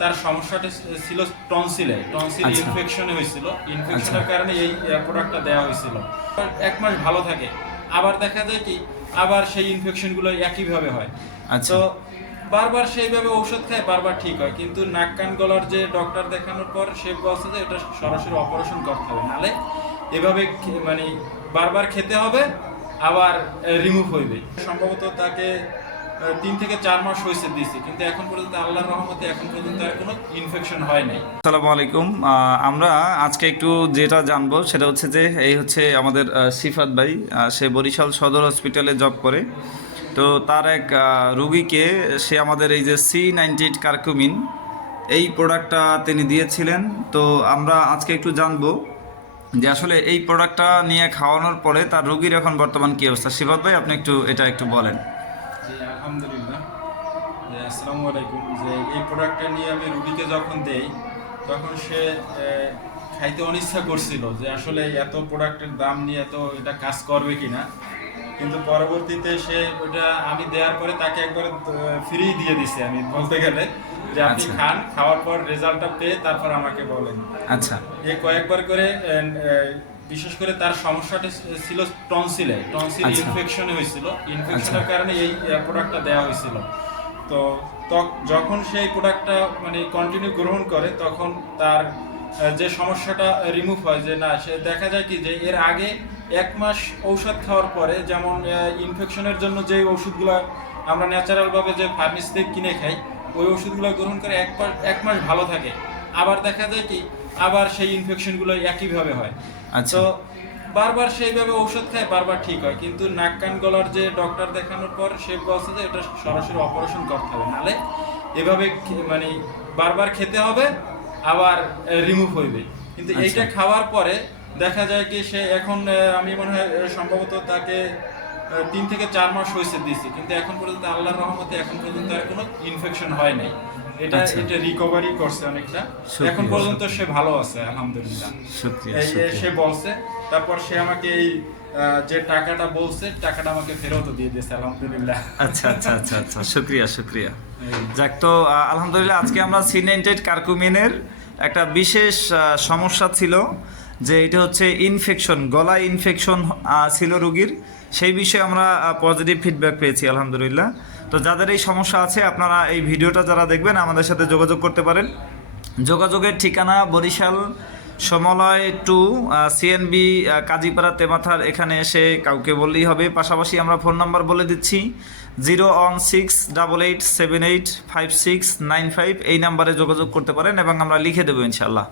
তার সমস্যাটা ছিল টনসিলে আচ্ছা। ইনফেকশনে হয়েছিল। আচ্ছা। ইনফেকশনের কারণে এই প্রোডাক্টটা দেওয়া হয়েছিল। ১ মাস ভালো থাকে। আবার দেখা যায় কি আবার সেই ইনফেকশনগুলো একইভাবে হয়। আচ্ছা। তো বারবার সেইভাবে ঔষধ খায়, বারবার ঠিক হয়। কিন্তু নাক কান গলার যে ডক্টর দেখানোর পর সে বলছে যে এটা সরাসরি অপারেশন করতে হবে। নাহলে এভাবে মানে বারবার খেতে হবে, আবার রিমুভ হইবে। সম্ভবত তাকে ৩ থেকে ৪ মাস হয়েছে দিয়েছি, কিন্তু এখন পর্যন্ত আল্লাহর রহমতে এখন পর্যন্ত আর কোনো ইনফেকশন হয় নাই। আসসালামু আলাইকুম। আমরা আজকে একটু যেটা জানবো সেটা হচ্ছে যে এই হচ্ছে আমাদের সিফাত ভাই। সে বরিশাল সদর হসপিটালে জব করে। তো তার এক রুগীকে সে আমাদের এই যে C98 কার্কুমিন এই প্রোডাক্টটা তিনি দিয়েছিলেন। তো আমরা আজকে একটু জানবো যে আসলে এই প্রোডাক্টটা নিয়ে খাওয়ানোর পরে তার রুগীর এখন বর্তমান কী অবস্থা। সিফাত ভাই, আপনি একটু বলেন। জি, আলহামদুলিল্লাহ। আসসালামু আলাইকুম। যে এই প্রোডাক্টটা নিয়ে আমি রুগীকে যখন দেই, তখন সে খাইতে অনিচ্ছা করছিল যে আসলে এত প্রোডাক্টের দাম নিয়ে এত এটা কাজ করবে কিনা। কিন্তু পরবর্তীতে সে ওটা আমি দেওয়ার পরে তাকে একবার ফ্রি দিয়ে দিছি, আমি বলতে গেলে যে আপনি আচ্ছা। খান, খাওয়ার পর রেজাল্টটা পেয়ে তারপর আমাকে বলেন। আচ্ছা। এ কয়েকবার করে বিশেষ করে তার সমস্যাটা ছিল টনসিল আচ্ছা। ইনফেকশনে হয়েছিল। আচ্ছা। ইনফেকশনের কারণে এই প্রোডাক্টটা দেওয়া হয়েছিল। তো যখন সেই প্রোডাক্টটা মানে কন্টিনিউ গ্রহণ করে, তখন তার যে সমস্যাটা রিমুভ হয়। যে না, সে দেখা যায় কি যে এর আগে ১ মাস ঔষধ খাওয়ার পরে, যেমন ইনফেকশনের জন্য যে ওষুধগুলো আমরা ন্যাচারালভাবে যে ফার্মেসি থেকে কিনে খাই, ওই ওষুধগুলো গ্রহণ করে ১ মাস ভালো থাকে। আবার দেখা যায় কি আবার সেই ইনফেকশনগুলো একইভাবে হয়। আচ্ছা। তো বারবার সেইভাবে ঔষধ খায়, বারবার ঠিক হয়। কিন্তু নাক কান গলার যে ডক্টর দেখানোর পর সে বলছে যে এটা সরাসরি অপারেশন করতে হবে। নাহলে এভাবে মানে বারবার খেতে হবে, আবার রিমুভ হইবে। কিন্তু আচ্ছা। এইটা খাওয়ার পরে দেখা যায় কি সে এখন আমি মনে হয় সম্ভবত তাকে ৩ থেকে ৪ মাস হয়েছে দিয়েছি, কিন্তু এখন পর্যন্ত আল্লাহর রহমতে এখন পর্যন্ত আর কোনো ইনফেকশন হয় নাই। এটা আচ্ছা। এটা রিকভারি করছে অনেকটা। শুকরিয়া, এখন পর্যন্ত শুকরিয়া। সে ভালো আছে আলহামদুলিল্লাহ। শুকরিয়া, এই শুকরিয়া। সে বলছে, তারপর সে আমাকে এই যে টাকাটা বলছে টাকাটা আমাকে ফেরত দিয়ে দিয়েছে আলহামদুলিল্লাহ। আচ্ছা, আচ্ছা, আচ্ছা, আচ্ছা। শুকরিয়া, শুকরিয়া। এই। যাক, তো আলহামদুলিল্লাহ আজকে আমরা C98 কার্কুমিনের একটা বিশেষ সমস্যা ছিল যে এটা হচ্ছে ইনফেকশন, গলায় ইনফেকশন ছিল রুগীর। সেই বিষয়ে আমরা পজিটিভ ফিডব্যাক পেয়েছি আলহামদুলিল্লাহ। তো যাদের এই সমস্যা আছে, আপনারা এই ভিডিওটা যারা দেখবেন আমাদের সাথে যোগাযোগ করতে পারেন। যোগাযোগের ঠিকানা বরিশাল সমলয় 2 CNB কাজীপাড়া তেমাথার এখানে এসে কাউকে বললেই হবে। পাশাপাশি আমরা ফোন নাম্বার বলে দিচ্ছি 01688785695। এই নাম্বারে যোগাযোগ করতে পারেন এবং আমরা লিখে দেবো ইনশাআল্লাহ।